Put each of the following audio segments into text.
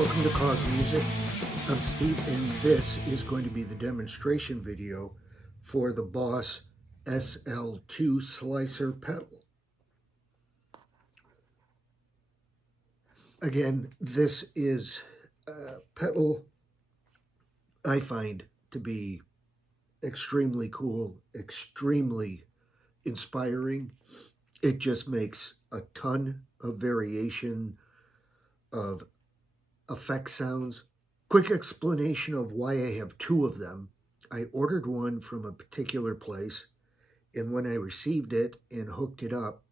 Welcome to C.O.G Music. I'm Steve, and this is going to be the demonstration video for the Boss SL-2 slicer pedal. Again, this is a pedal I find to be extremely cool, extremely inspiring. It just makes a ton of variation of effect sounds. Quick explanation of why I have two of them. I ordered one from a particular place, and when I received it and hooked it up,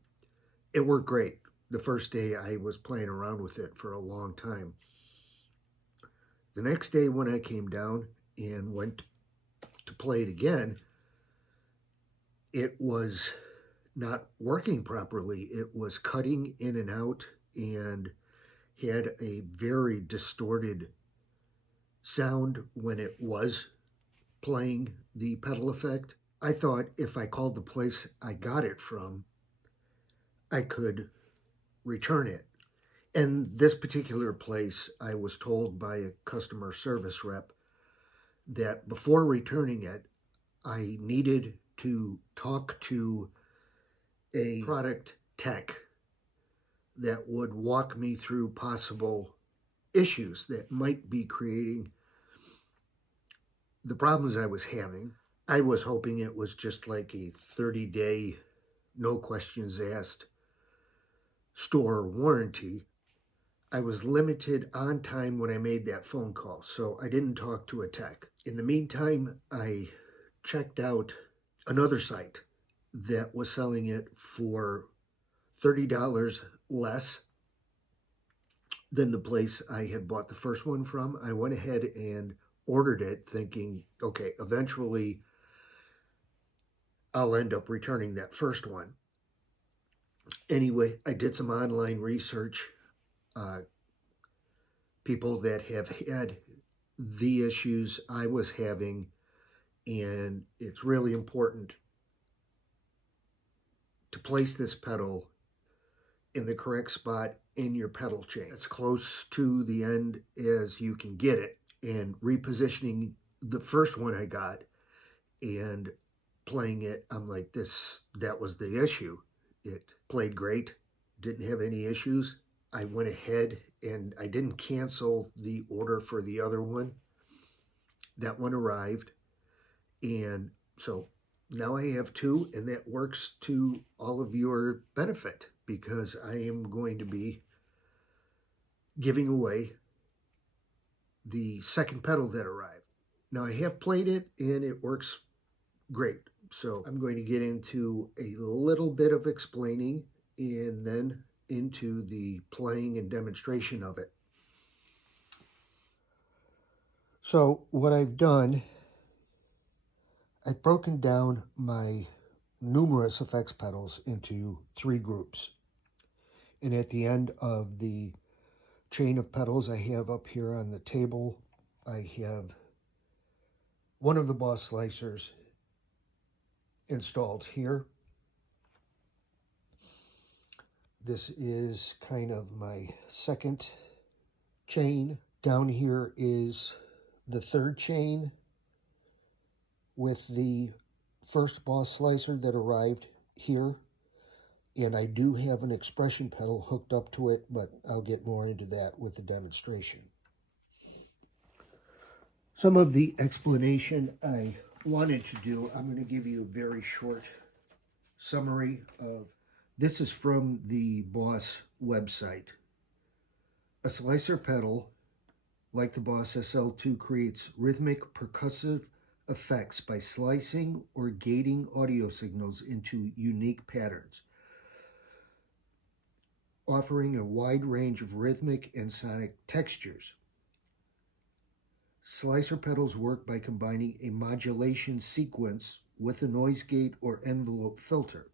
it worked great. The first day I was playing around with it for a long time. The next day when I came down and went to play it again, it was not working properly. It was cutting in and out and had a very distorted sound when it was playing the pedal effect. I thought if I called the place I got it from, I could return it. And this particular place, I was told by a customer service rep that before returning it, I needed to talk to a product tech that would walk me through possible issues that might be creating the problems I was having. I was hoping it was just like a 30-day, no questions asked store warranty. I was limited on time when I made that phone call, so I didn't talk to a tech. In the meantime, I checked out another site that was selling it for $30 less than the place I had bought the first one from. I went ahead and ordered it thinking, okay, eventually I'll end up returning that first one. Anyway, I did some online research. People that have had the issues I was having, and it's really important to place this pedal in the correct spot in your pedal chain, as close to the end as you can get it. And repositioning the first one I got and playing it, I'm like, that was the issue. It played great, didn't have any issues. I went ahead and I didn't cancel the order for the other one. That one arrived, and so now I have two, and that works to all of your benefit because I am going to be giving away the second pedal that arrived. Now I have played it and it works great. So I'm going to get into a little bit of explaining and then into the playing and demonstration of it. So what I've done, I've broken down my numerous effects pedals into three groups. And at the end of the chain of pedals I have up here on the table, I have one of the Boss slicers installed here. This is kind of my second chain. Down here is the third chain with the first Boss slicer that arrived here. And I do have an expression pedal hooked up to it, but I'll get more into that with the demonstration. Some of the explanation I wanted to do, I'm going to give you a very short summary of. This is from the Boss website. A slicer pedal, like the Boss SL-2, creates rhythmic percussive effects by slicing or gating audio signals into unique patterns, offering a wide range of rhythmic and sonic textures. Slicer pedals work by combining a modulation sequence with a noise gate or envelope filter.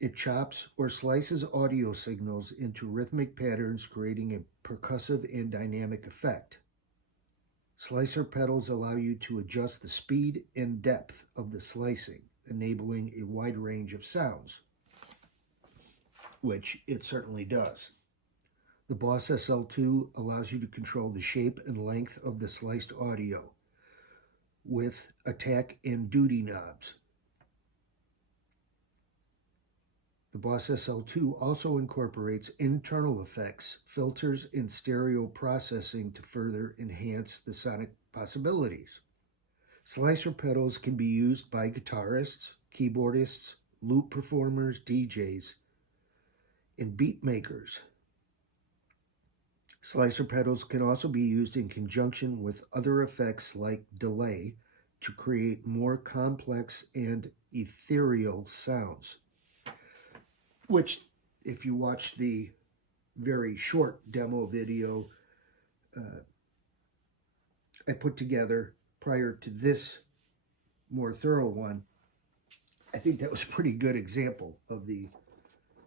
It chops or slices audio signals into rhythmic patterns, creating a percussive and dynamic effect. Slicer pedals allow you to adjust the speed and depth of the slicing, enabling a wide range of sounds, which it certainly does. The Boss SL-2 allows you to control the shape and length of the sliced audio with attack and duty knobs. The Boss SL-2 also incorporates internal effects, filters, and stereo processing to further enhance the sonic possibilities. Slicer pedals can be used by guitarists, keyboardists, loop performers, DJs, and beat makers. Slicer pedals can also be used in conjunction with other effects like delay to create more complex and ethereal sounds, which, if you watch the very short demo video I put together prior to this more thorough one, I think that was a pretty good example of the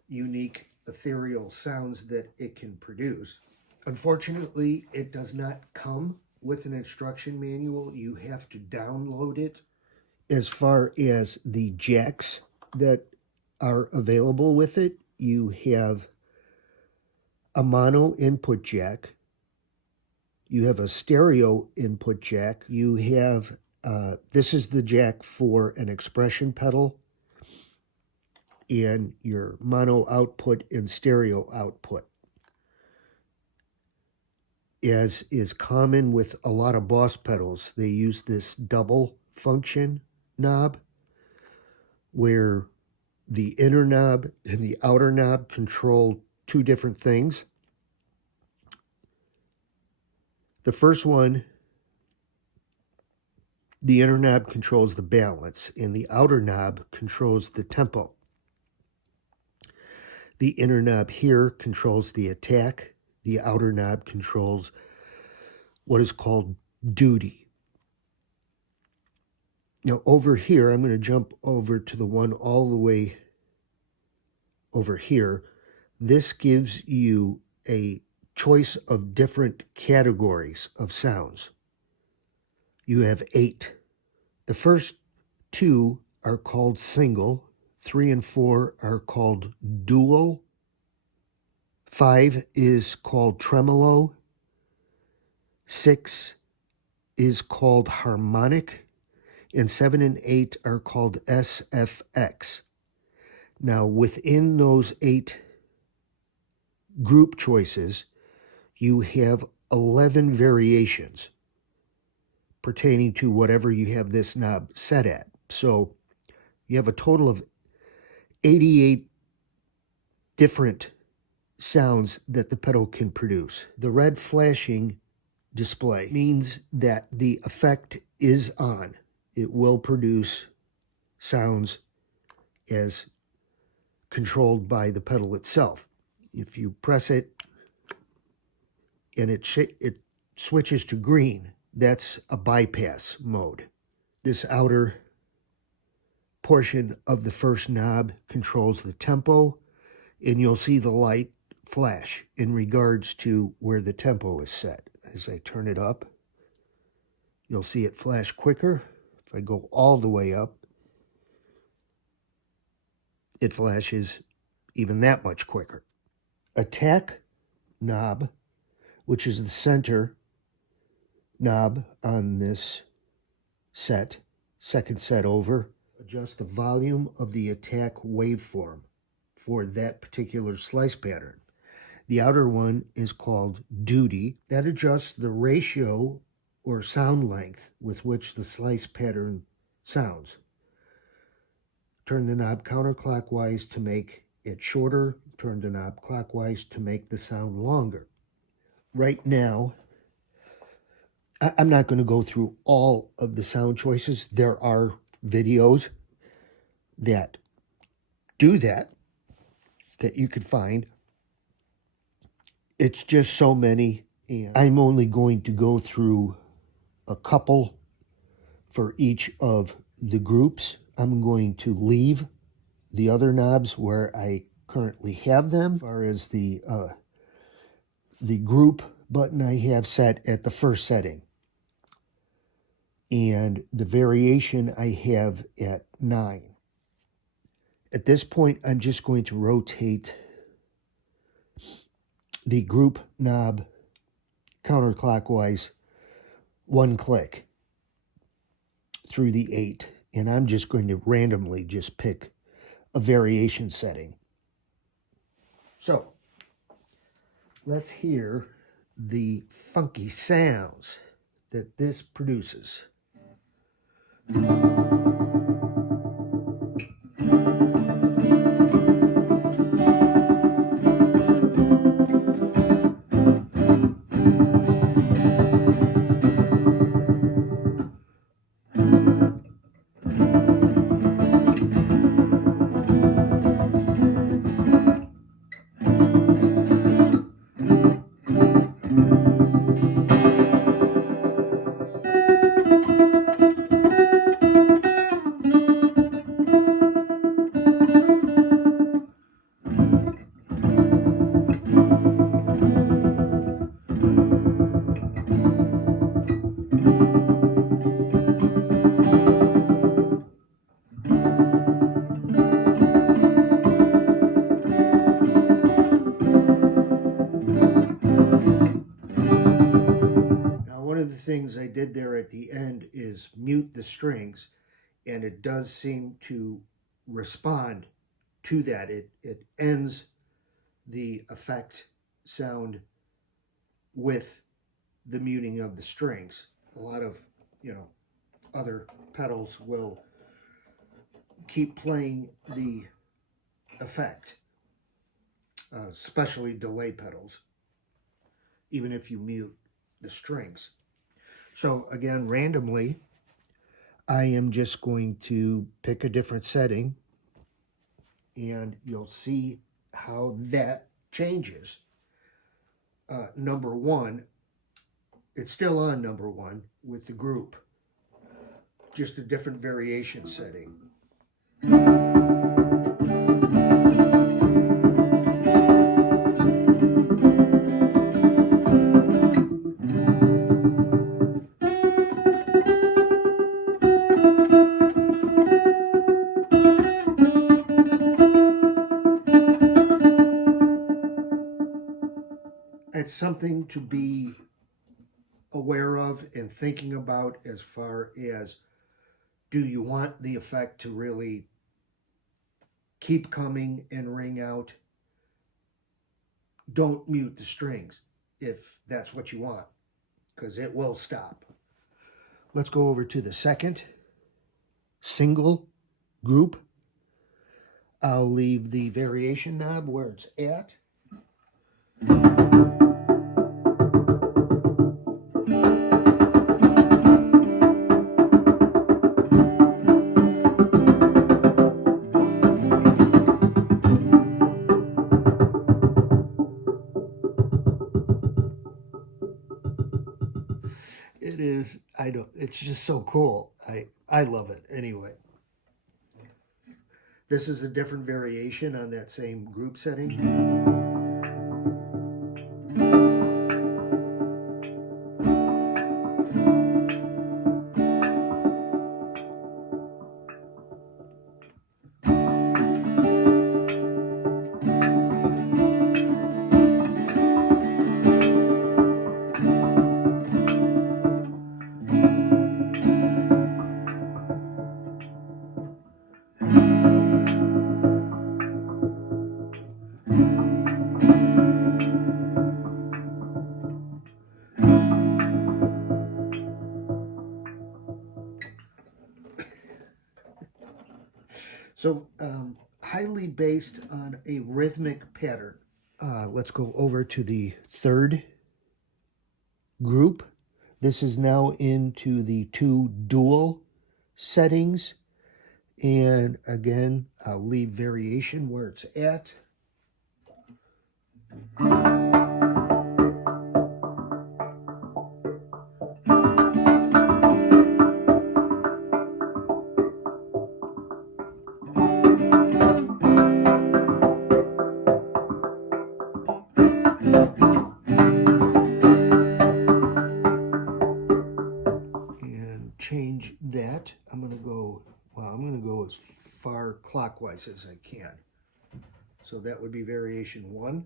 unique ethereal sounds that it can produce. Unfortunately, it does not come with an instruction manual. You have to download it. As far as the jacks that are available with it, you have a mono input jack, you have a stereo input jack, you have, this is the jack for an expression pedal, and your mono output and stereo output. As is common with a lot of Boss pedals, they use this double function knob where the inner knob and the outer knob control two different things. The first one, the inner knob controls the balance, and the outer knob controls the tempo. The inner knob here controls the attack. The outer knob controls what is called duty. Now over here, I'm going to jump over to the one all the way over here. This gives you a choice of different categories of sounds. You have 8. The first 2 are called single. 3 and 4 are called dual. 5 is called tremolo. 6 is called harmonic. And 7 and 8 are called SFX. Now, within those 8 group choices, you have 11 variations pertaining to whatever you have this knob set at. So you have a total of 88 different sounds that the pedal can produce. The red flashing display means that the effect is on. It will produce sounds as controlled by the pedal itself. If you press it and it switches to green, that's a bypass mode. This outer portion of the first knob controls the tempo, and you'll see the light flash in regards to where the tempo is set. As I turn it up, you'll see it flash quicker. If I go all the way up, it flashes even that much quicker. Attack knob, which is the center knob on this set, second set over, adjust the volume of the attack waveform for that particular slice pattern. The outer one is called duty. That adjusts the ratio or sound length with which the slice pattern sounds. Turn the knob counterclockwise to make it shorter. Turn the knob clockwise to make the sound longer. Right now, I'm not going to go through all of the sound choices. There are videos that do that you could find. It's just so many, and I'm only going to go through a couple for each of the groups. I'm going to leave the other knobs where I currently have them. As far as the group button, I have set at the first setting, and the variation I have at 9. At this point, I'm just going to rotate the group knob counterclockwise 1 click through the 8, and I'm just going to randomly just pick a variation setting. So let's hear the funky sounds that this produces. One of the things I did there at the end is mute the strings, and it does seem to respond to that. It ends the effect sound with the muting of the strings. A lot of, other pedals will keep playing the effect, especially delay pedals, even if you mute the strings. So again, randomly, I am just going to pick a different setting, and you'll see how that changes. Number 1, it's still on number 1 with the group, just a different variation setting. It's something to be aware of and thinking about as far as, do you want the effect to really keep coming and ring out? Don't mute the strings if that's what you want, because it will stop. Let's go over to the second single group. I'll leave the variation knob where it's at. It is, it's just so cool. I love it anyway. This is a different variation on that same group setting. So highly based on a rhythmic pattern. Let's go over to the third group. This is now into the 2 dual settings. And again, I'll leave variation where it's at. Change that. I'm going to go as far clockwise as I can. So that would be variation 1.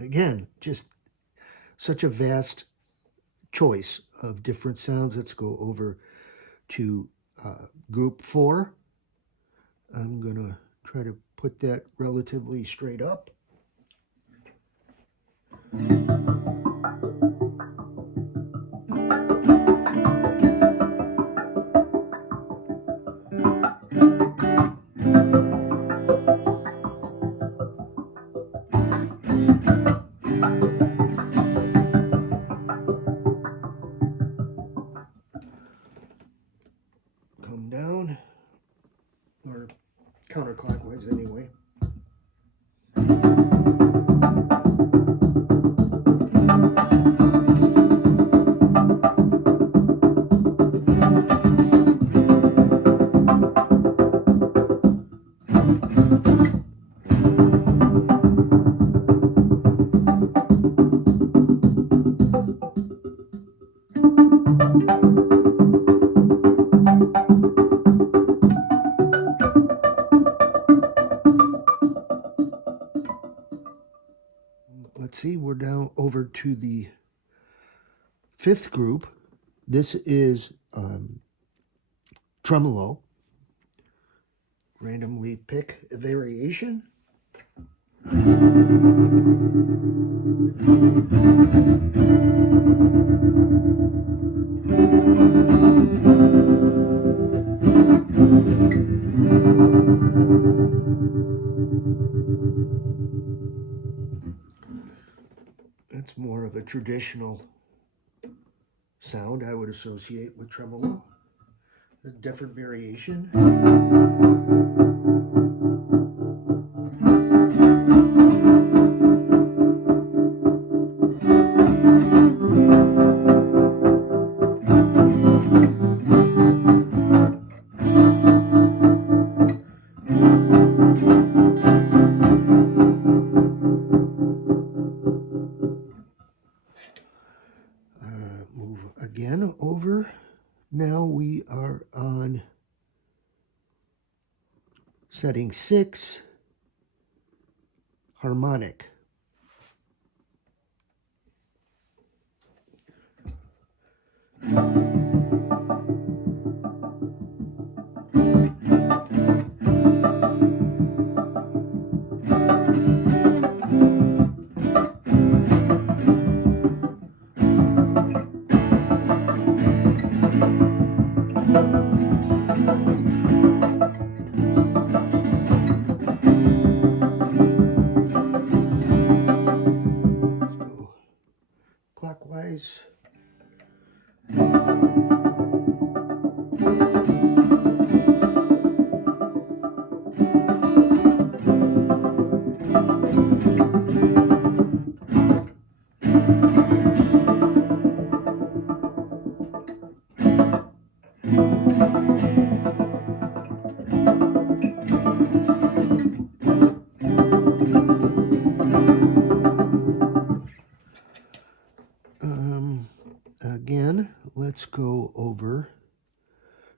Again, just such a vast choice of different sounds. Let's go over to group 4. I'm going to try to put that relatively straight up. Come down, or counterclockwise anyway. Let's see, we're down over to the 5th group. This is tremolo. Randomly pick a variation. That's more of a traditional sound I would associate with tremolo. A different variation. Move again over. Now we are on setting 6, harmonic. Clockwise. Again, let's go over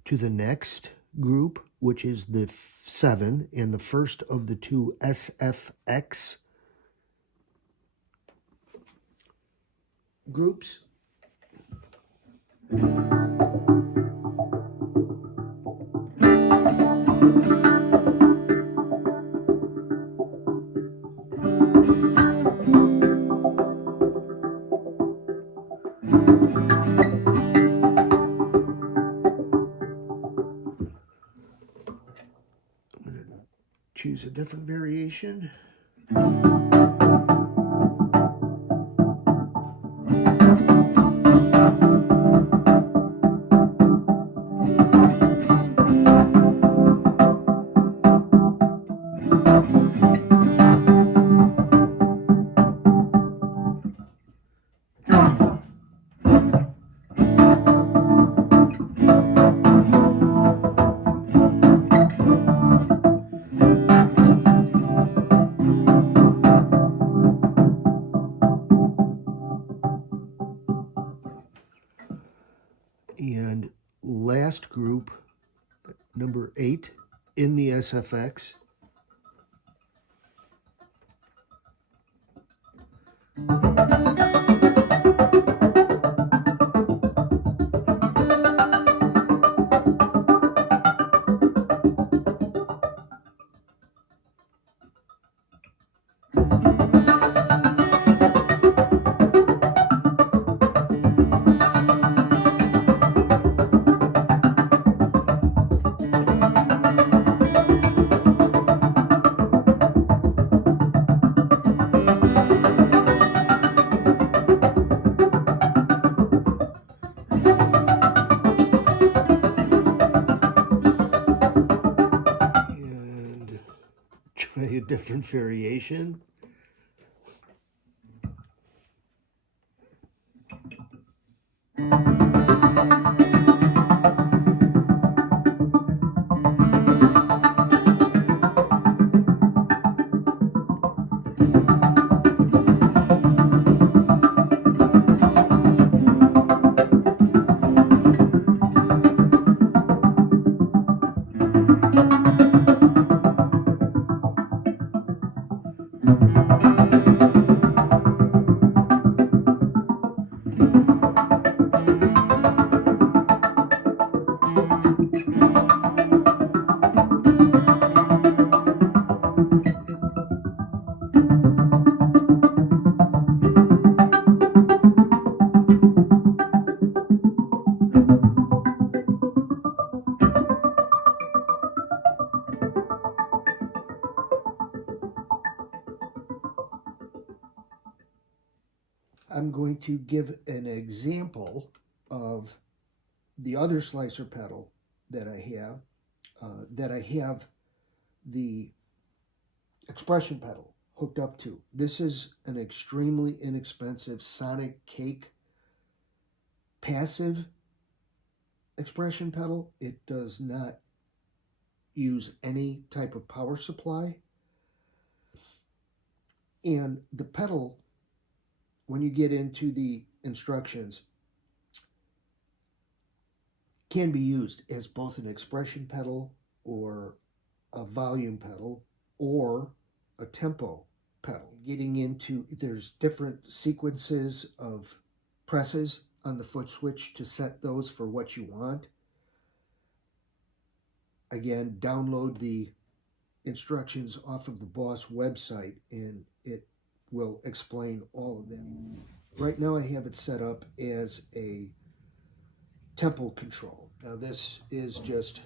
to the next group, which is the 7 and the first of the 2 SFX groups. Choose a different variation. last group, number 8 in the SFX. Try a different variation. I'm going to give an example of the other slicer pedal that I have the expression pedal hooked up to. This is an extremely inexpensive Sonic Cake passive expression pedal. It does not use any type of power supply. And the pedal, when you get into the instructions, can be used as both an expression pedal or a volume pedal or a tempo pedal. Getting into, there's different sequences of presses on the foot switch to set those for what you want. Again, download the instructions off of the Boss website and it will explain all of them. Right now I have it set up as a tempo control. Now this is just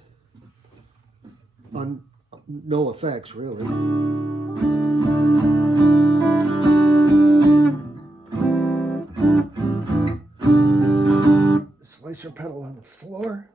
no effects really. The slicer pedal on the floor.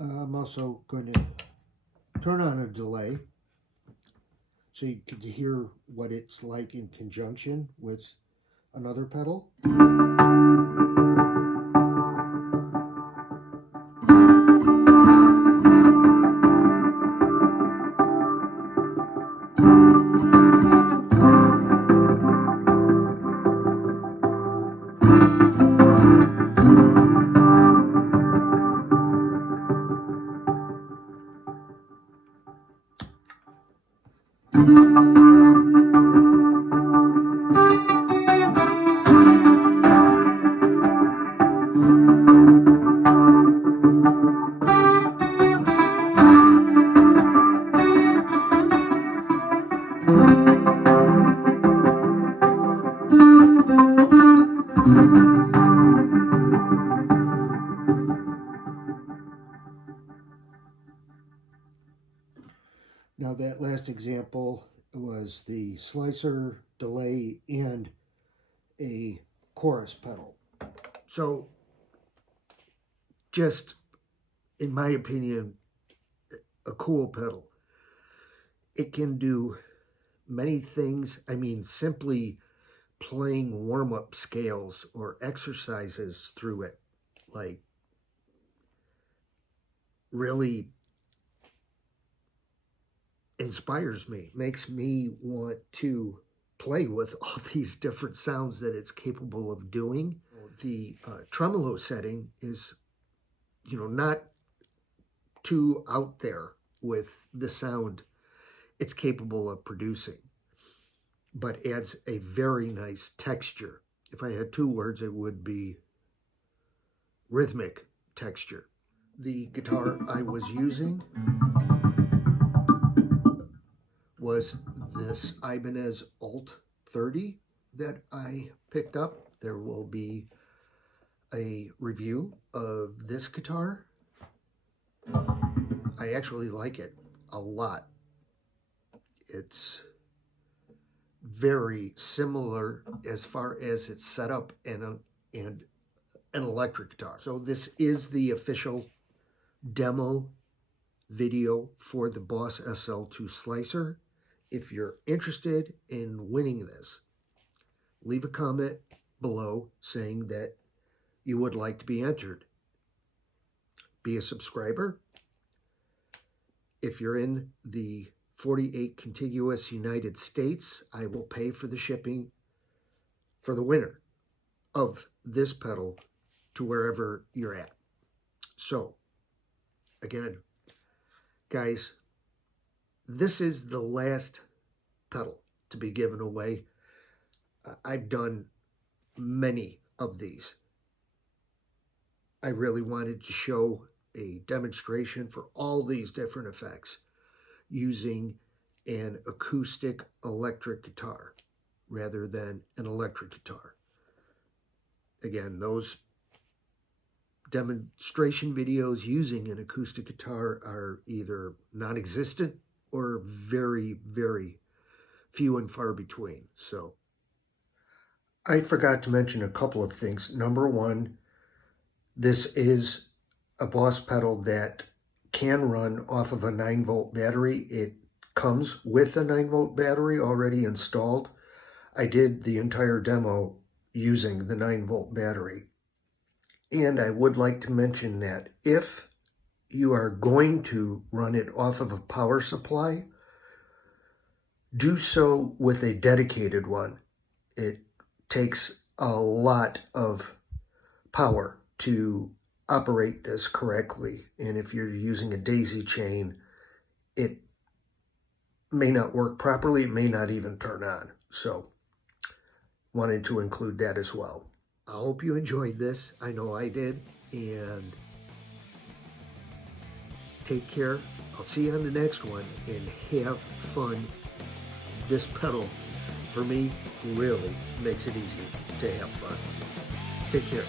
I'm also going to turn on a delay so you can hear what it's like in conjunction with another pedal. Now that last example was the slicer, delay, and a chorus pedal. So just, in my opinion, a cool pedal. It can do many things. I mean, simply playing warm-up scales or exercises through it, like, really inspires me, makes me want to play with all these different sounds that it's capable of doing. The tremolo setting is, not too out there with the sound it's capable of producing, but adds a very nice texture. If I had 2 words, it would be rhythmic texture. The guitar I was using was this Ibanez Alt 30 that I picked up. There will be a review of this guitar. I actually like it a lot. It's very similar as far as its setup and an electric guitar. So this is the official demo video for the Boss SL-2 slicer. If you're interested in winning this, leave a comment below saying that you would like to be entered. Be a subscriber. If you're in the 48 contiguous United States, I will pay for the shipping for the winner of this pedal to wherever you're at. So, again, guys, this is the last pedal to be given away. I've done many of these. I really wanted to show a demonstration for all these different effects using an acoustic electric guitar rather than an electric guitar. Again, those demonstration videos using an acoustic guitar are either non-existent or very, very few and far between. So I forgot to mention a couple of things. Number one, this is a Boss pedal that can run off of a 9-volt battery. It comes with a 9-volt battery already installed. I did the entire demo using the 9-volt battery. And I would like to mention that if you are going to run it off of a power supply, do so with a dedicated one. It takes a lot of power to operate this correctly, and if you're using a daisy chain, it may not work properly, it may not even turn on. So wanted to include that as well. I hope you enjoyed this. I know I did, and take care. I'll see you on the next one, and have fun. This pedal, for me, really makes it easy to have fun. Take care.